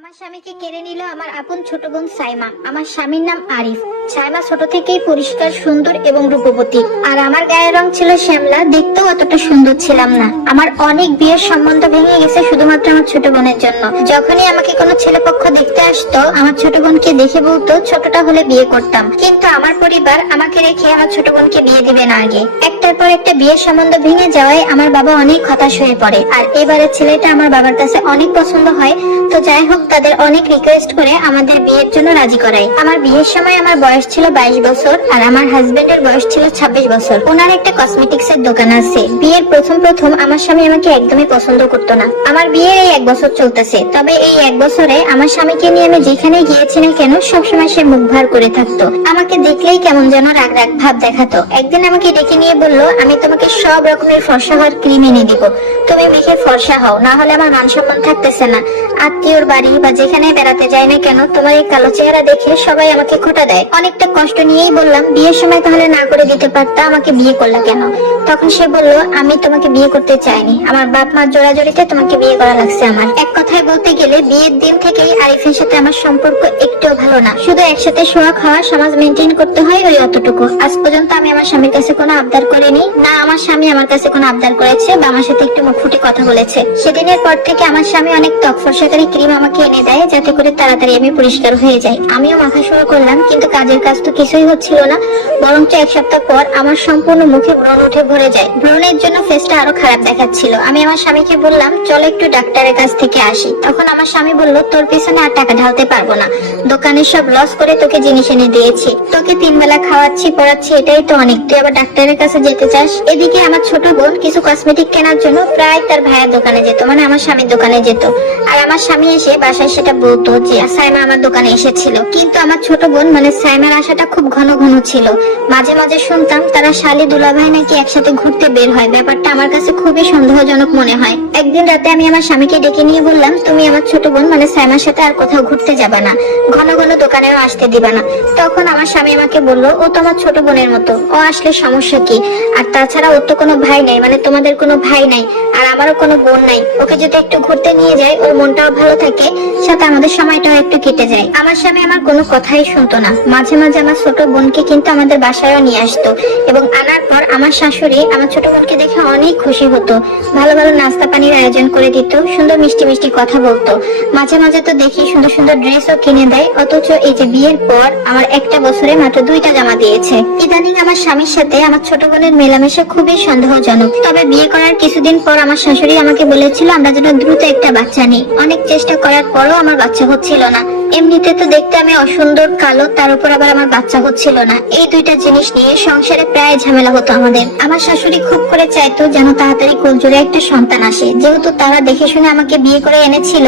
আমার স্বামীকে কেড়ে নিল আমার আপন ছোট বোন সাইমা। আমার স্বামীর নাম আরিফ। সাইমা ছোট থেকেই পরিষ্কার, সুন্দর এবং রূপবতী। আর আমার গায়ের রং ছিল শ্যামলা, দেখতেও অতটা সুন্দর ছিলাম না। আমার অনেক বিয়ের সম্বন্ধ ভেঙে গেছে শুধুমাত্র আমার ছোট বোনের জন্য। যখনই আমাকে কোনো ছেলে পক্ষ দেখতে আসতো, আমার ছোট বোনকে দেখে বলতো, ছোটটা হলে বিয়ে করতাম। কিন্তু আমার পরিবার আমাকে রেখে আমার ছোট বোনকে বিয়ে দিবে না আগে। একটার পর একটা বিয়ের সম্বন্ধ ভেঙে যাওয়ায় আমার বাবা অনেক হতাশ হয়ে পড়ে। আর এবারে ছেলেটা আমার বাবার কাছে অনেক পছন্দ হয়, তো যাই হোক তাদের অনেক রিকোয়েস্ট করে আমাদের বিয়ের জন্য রাজি করায় আমার বিয়ের সময় আমার বয়স ছিল বাইশ বছর, আর আমার হাজবেন্ডের বয়স ছিল ছাব্বিশ বছর। ওনার একটা কসমেটিক্স এর দোকান আছে। বিয়ের প্রথম প্রথম আমার স্বামী আমাকে একদমই পছন্দ করতো না। আমার বিয়ের এই এক বছর চলতেছে, তবে এই এক বছরে আমার স্বামীকে নিয়ে আমি যেখানে গিয়েছি না কেন, সবসময় সে মুখ ভার করে থাকতো। আমাকে দেখলেই কেমন যেন রাগ রাগ ভাব দেখাতো। একদিন আমাকে ডেকে নিয়ে বলল, আমি তোমাকে সব রকমের ফর্সা হওয়ার ক্রিম এনে দিব। তুমি মেখে ফর্সা হও না হলে আমার মান সম্মান থাকতেছে না। আত্মীয়র বাড়ি বা যেখানে বেড়াতে যাই না কেন, তোমার এই কালো চেহারা দেখে সবাই আমাকে খোটা দেয়। অনেকটা কষ্ট নিয়েই বললাম, বিয়ের সময় তাহলে না করে দিতে পারতা, আমাকে বিয়ে করলা কেন? তখন সে বলল, আমি তোমাকে বিয়ে করতে চাইনি। আমার বাপ মার জোড়াজোড়িতে তোমাকে বিয়ে করা লাগছে আমার। এক কথায় বলতে গেলে, বিয়ের দিন থেকেই আরিফের সাথে আমার সম্পর্ক একটুও ভালো না। শুধু একসাথে শোয়া খাওয়া সমাজ মেনটেন করতে হয় ওই অতটুকু। আজ পর্যন্ত আমি আমার স্বামীর কাছে কোনো আবদার করিনি না, আমার স্বামী আমার কাছে কোনো আবদার করেছে বা আমার সাথে একটু মুখ কথা বলেছে। সেদিনের পর থেকে আমার স্বামী অনেক ত্বক ফর্সাকারী ক্রিম আমাকে এনে দেয় যাতে করে তাড়াতাড়ি আমি পরিষ্কার হয়ে যাই। আমিও মাখা শুরু করলাম, কিন্তু কাজের কাজ তো কিছুই হচ্ছিল না, বরঞ্চ এক সপ্তাহ পর আমার সম্পূর্ণ মুখে ব্রণ উঠে ভরে যায়। ব্রণের জন্য ফেসটা আরও খারাপ দেখাচ্ছিল। আমি আমার স্বামীকে বললাম, চলো একটু ডাক্তারের কাছ থেকে আসি। তখন আমার স্বামী বলল, তোর পিছনে আর টাকা ঢালতে পারব না। দোকানের সব লস করে তোকে জিনিস এনে দিয়েছি। তোকে তিন বেলা খাওয়াচ্ছি, পড়াচ্ছি, এটাই তো অনেক। তুই আবার ডাক্তারের কাছে যেতে চাস? এদিকে আমার ছোট বোন কিছু কসমেটিক কেনার জন্য প্রায় তার ভাইয়ের দোকানে যেত মানে আমার স্বামীর দোকানে যেত। আর আমার স্বামী এসে বাসায় সেটা বলতো যে, সাইমা আমার দোকানে এসেছিল। কিন্তু আমার ছোট বোন মানে সাইমার আসাটা খুব ঘন ঘন ছিল। মাঝে মাঝে শুনতাম তারা শালি, দুলাভাই নাকি একসাথে ঘুরতে বের হয়। ব্যাপারটা আমার কাছে খুবই সন্দেহজনক মনে হয়। একদিন রাতে আমি আমার স্বামীকে ডেকে নিয়ে বললাম, তুমি আমার ছোট বোন মানে সাইমার সাথে আর কোথাও ঘুরতে যাবা না। ঘন ঘন দোকানেও আসতে দিবা না। তখন আমার স্বামী আমাকে বলল, ও তো আমার ছোট বোনের মতো। ও আসলে সমস্যা কি? আর তাছাড়া ওর তো কোনো ভাই নাই মানে তোমাদের কোনো ভাই নাই, আর আমারও কোনো বোন নাই। ওকে যদি একটু ঘুরতে নিয়ে যায়, ওর মনটাও ভালো থাকে সাথে আমাদের সময়টাও একটু কেটে যায়। আমার স্বামী আমার কোনো কথাই শুনতো না। মাঝে মাঝে আমার ছোট বোনকে কিন্তু আমাদের বাসায়ও নিয়ে আসতো এবং আনার পর আমার শাশুড়ি আমার ছোট বোনকে দেখে অনেক খুশি হতো। ভালো ভালো নাস্তা পানির আয়োজন করে দিত, সুন্দর মিষ্টি মিষ্টি কথা বলতো। মাঝে মাঝে তো দেখি সুন্দর সুন্দর ড্রেসও কিনে দেয়, অথচ এই যে বিয়ের পর আমার একটা বছরে মাত্র দুইটা জামা দিয়েছে। ইদানিং আমার স্বামীর সাথে আমার ছোট বোনের মেলামেশা খুবই সন্দেহজনক। তবে বিয়ে করার কিছুদিন পর আমার শাশুড়ি আমাকে বলেছিল, আমরা যেন দ্রুত একটা বাচ্চা নিই। অনেক চেষ্টা করার পরও আমার বাচ্চা হচ্ছিল না। এমনিতে তো দেখতে আমি অসুন্দর, কালো, তার উপর আবার আমার বাচ্চা হচ্ছিল না। এই দুইটা জিনিস নিয়ে সংসারে প্রায় ঝামেলা হতো আমাদের। আমার শাশুড়ি খুব করে চাইতো যেন তাড়াতাড়ি কোলজোরে একটা সন্তান আসে। যেহেতু তারা দেখে শুনে আমাকে বিয়ে করে এনেছিল,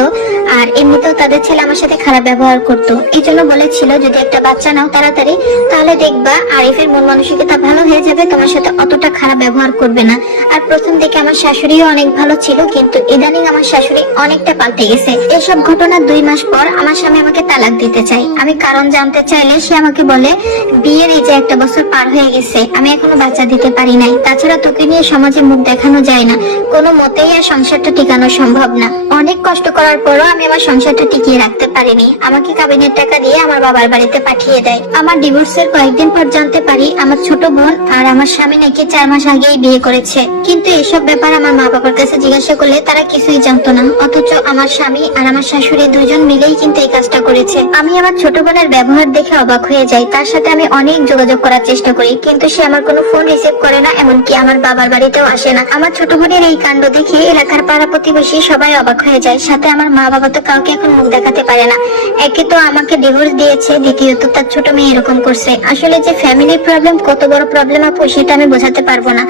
আর এমনিতেও তাদের ছেলে আমার সাথে খারাপ ব্যবহার করত। এই জন্য বলেছিল, যদি একটা বাচ্চা নাও তাড়াতাড়ি, তাহলে দেখবা আরিফের মন মানসিকতা ভালো হয়ে যাবে, তোমার সাথে অতটা খারাপ ব্যবহার করবে না। আর প্রথম দিকে আমার শাশুড়িও অনেক ভালো ছিল, কিন্তু ইদানিং আমার শাশুড়ি অনেকটা পাল্টে গেছে। এসব ঘটনা দুই মাস পর আমার স্বামী আমাকে তালাক দিতে চাই আমি কারণ জানতে চাইলে সে আমাকে বলে, বিয়ের এই যে একটা বছর পার হয়ে গেছে, আমি এখনও বাচ্চা দিতে পারি নাই। তাছাড়া তোকে নিয়ে সমাজে মুখ দেখানো যায় না। কোনো মতেই আর সংসারটা টিকানো সম্ভব না। অনেক কষ্ট করার পরও আমি আমার সংসারটা টিকিয়ে রাখতে পারিনি। আমাকে কাবিনের টাকা দিয়ে আমার বাবার বাড়িতে পাঠিয়ে দেয়। আমার ডিভোর্সের কয়েকদিন পর জানতে পারি, আমার ছোট বোন আর আমার স্বামী নাকি চার মাস আগেই বিয়ে করেছে। কিন্তু এসব ব্যাপার আমার মা বাবার কাছে জিজ্ঞাসা করলে তারা কিছুই জানতো না। অথচ আমার স্বামী আর আমার শাশুড়ি দুজন মিলেই কিন্তু এই কাজটা করেছে। আমি আমার ছোট বোনের ব্যবহার দেখে অবাক হয়ে যাই। তার সাথে আমি অনেক যোগাযোগ করার চেষ্টা করি, কিন্তু সে আমার কোনো ফোন রিসিভ করে না, এমনকি আমার বাবার বাড়িতেও আসে না। আমার ছোট বোনের এই কাণ্ড দেখে এলাকার পাড়া প্রতিবেশী সবাই অবাক হয়ে যায়। সাথে আমার মা বাবা তো কাউকে এখন মুখ দেখাতে পারে না। একে তো আমাকে ডিভোর্স দিয়েছে, দ্বিতীয়ত তার ছোট মেয়ে এরকম করছে। আসলে যে ফ্যামিলি প্রবলেম কত বড় প্রবলেম আপু, সেটা আমি বোঝাতে পারব না।